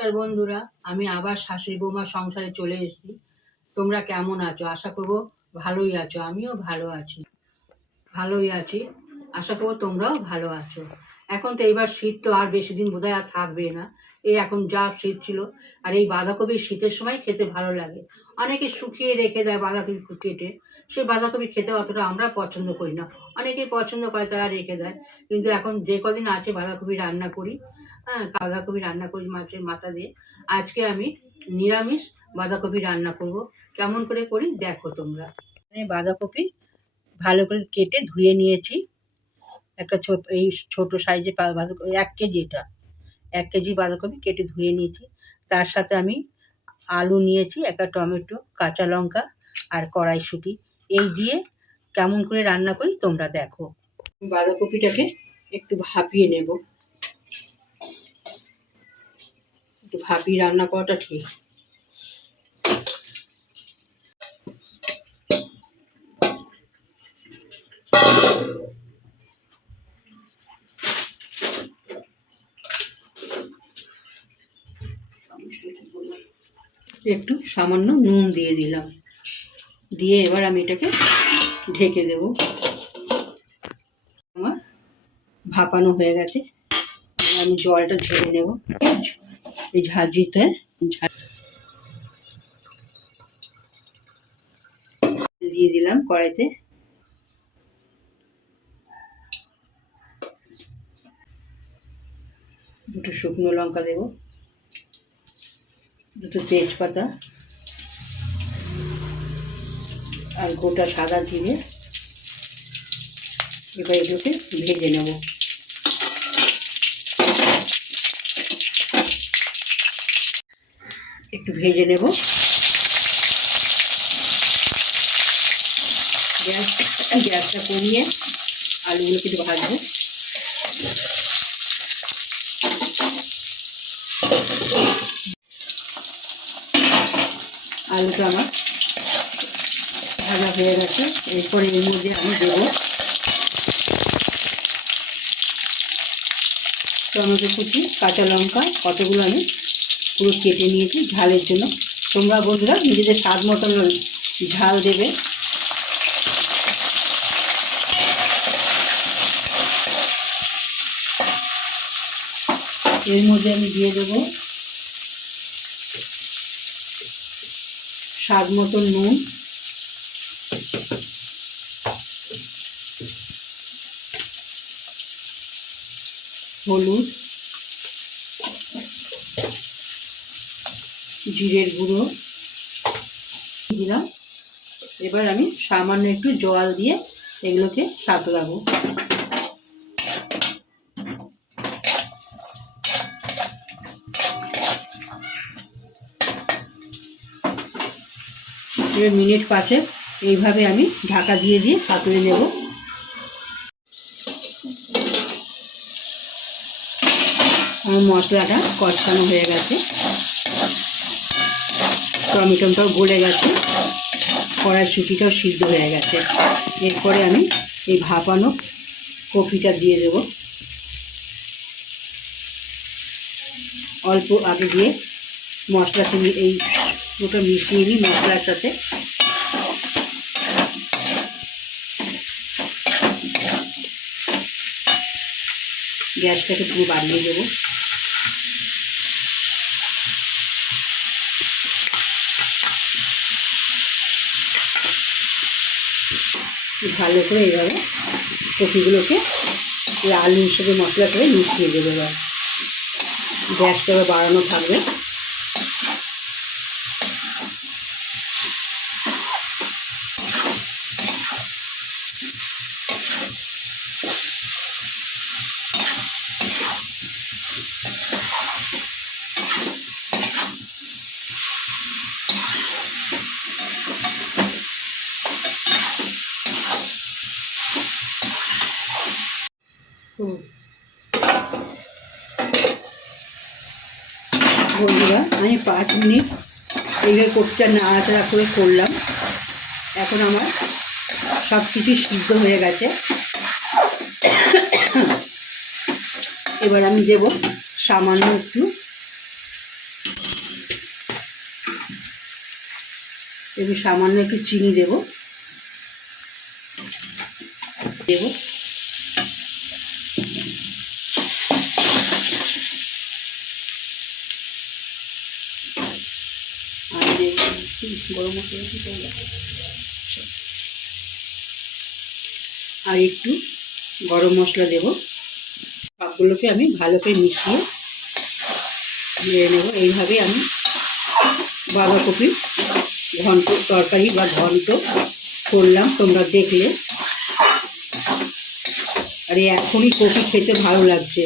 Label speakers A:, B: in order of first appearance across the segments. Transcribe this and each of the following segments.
A: নমস্কার বন্ধুরা, আমি আবার শাশুড়ি বৌমা সংসারে চলে এসেছি। তোমরা কেমন আছো? আশা করব ভালোই আছো, আমিও ভালো আছি। ভালোই আছি, আশা করব তোমরাও ভালো আছো। এখন তো এইবার শীত তো আর বেশি দিন বোধহয় আর থাকবে না। এই এখন যা শীত ছিল, আর এই বাঁধাকপি শীতের সময় খেতে ভালো লাগে। অনেকে শুকিয়ে রেখে দেয় বাঁধাকপি কেটে সেই বাঁধাকপি খেতে অতটা আমরা পছন্দ করি না। অনেকে পছন্দ করে, তারা রেখে দেয়। কিন্তু এখন যে কদিন আছে বাঁধাকপি রান্না করি হ্যাঁ বাঁধাকপি রান্না করি মাছের মাথা দিয়ে। আজকে আমি নিরামিষ বাঁধাকপি রান্না করব। কেমন করে করি দেখো তোমরা। আমি বাঁধাকপি ভালো করে কেটে ধুয়ে নিয়েছি। একটা ছোট, এই ছোটো সাইজে বাঁধাকপি, এক কেজি এটা। এক কেজি বাঁধাকপি কেটে ধুয়ে নিয়েছি। তার সাথে আমি আলু নিয়েছি, একটা টমেটো, কাঁচা লঙ্কা আর কড়াইশুঁটি। এই দিয়ে কেমন করে রান্না করি তোমরা দেখো। বাঁধাকপিটাকে একটু ভাপিয়ে নেব। একটু ভাপিয়ে রান্না করাটা ঠিক। একটু সামান্য নুন দিয়ে দিলাম। দিয়ে এবার আমি এটাকে ঢেকে দেব। আমার ভাপানো হয়ে গেছে। আমি জলটা ঝেড়ে নেব। এই ঝাঁঝিতে দিয়ে দিলাম কড়াইতে। দুটো শুকনো লঙ্কা দেব। দুটো তেজপাতা। আর গোটা সাদা জিরে এবার এগুলোকে ভেজে নেব। একটু ভেজে নেব। গ্যাস, গ্যাসটা কমিয়ে আলুগুলোকে একটু ভাজবো। আলুটা আমার ভাজা হয়ে গেছে। এরপরে এর মধ্যে আমি দেবো টমেটো কুচি, কাঁচা লঙ্কা, কতগুলো আমি পুরো কেটে নিয়েছি ঝালের জন্য। তোমরা বন্ধুরা নিজেদের স্বাদ মতন ঝাল দেবে। এর মধ্যে আমি দিয়ে দেবো স্বাদ মতন নুন। হলুদ, জিরের গুঁড়ো দিলাম। এবার আমি সামান্য একটু জল দিয়ে এগুলোকে সাঁতলাবো এবার মিনিট পাশে এইভাবে আমি ঢাকা দিয়ে দিয়ে সাঁতলে নেব। আমার মশলাটা কষানো হয়ে গেছে। টমেটোটাও গলে গেছে। কড়াইশুটিটাও সিদ্ধ হয়ে গেছে। এরপরে আমি এই ভাপানো কপিটা দিয়ে দেব। অল্প আগে দিয়ে মশলাটা এই ওটা মিশিয়ে নিই মশলার সাথে। গ্যাসটাকে পুরো বাড়িয়ে দেবো। ভালো করে এইভাবে কপিগুলোকে আলুর সাথে মশলা করে মিশিয়ে দেবো এবার। গ্যাসটা বাড়ানো থাকবে। বন্ধুরা, আমি পাঁচ মিনিট এইভাবে কোপটা নাড়াচাড়া করে করলাম। এখন আমার সব কিছু সিদ্ধ হয়ে গেছে। এবার আমি দেব সামান্য একটু এবার সামান্য একটু চিনি দেব। দেবো। গরম মশলা কি আর একটু গরম মশলা দেব। সবগুলোকে আমি ভালো করে মিশিয়ে নেড়ে নেব। এইভাবে আমি বাঁধাকপির ঘন্ট, তরকারি বা ঘন্ট করলাম। তোমরা দেখলে। আর এখনই কপি খেতে ভালো লাগছে।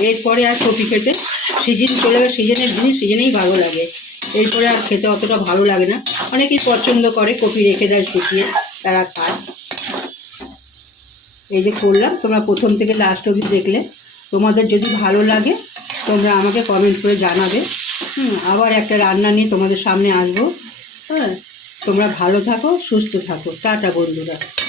A: এরপরে আর কপি খেতে সিজন চলে গেলে সিজনের জিনিস সিজনেই ভালো লাগে। এরপরে আর খেতে অতটা ভালো লাগে না। অনেকেই পছন্দ করে কপি রেখে দেয় শুকিয়ে, তারা খায়। এই যে করলাম, তোমরা প্রথম থেকে লাস্ট অবধি দেখলে। তোমাদের যদি ভালো লাগে, তোমরা আমাকে কমেন্ট করে জানাবে। হুম, আবার একটা রান্না নিয়ে তোমাদের সামনে আসব। হ্যাঁ তোমরা ভালো থাকো, সুস্থ থাকো। টাটা বন্ধুরা।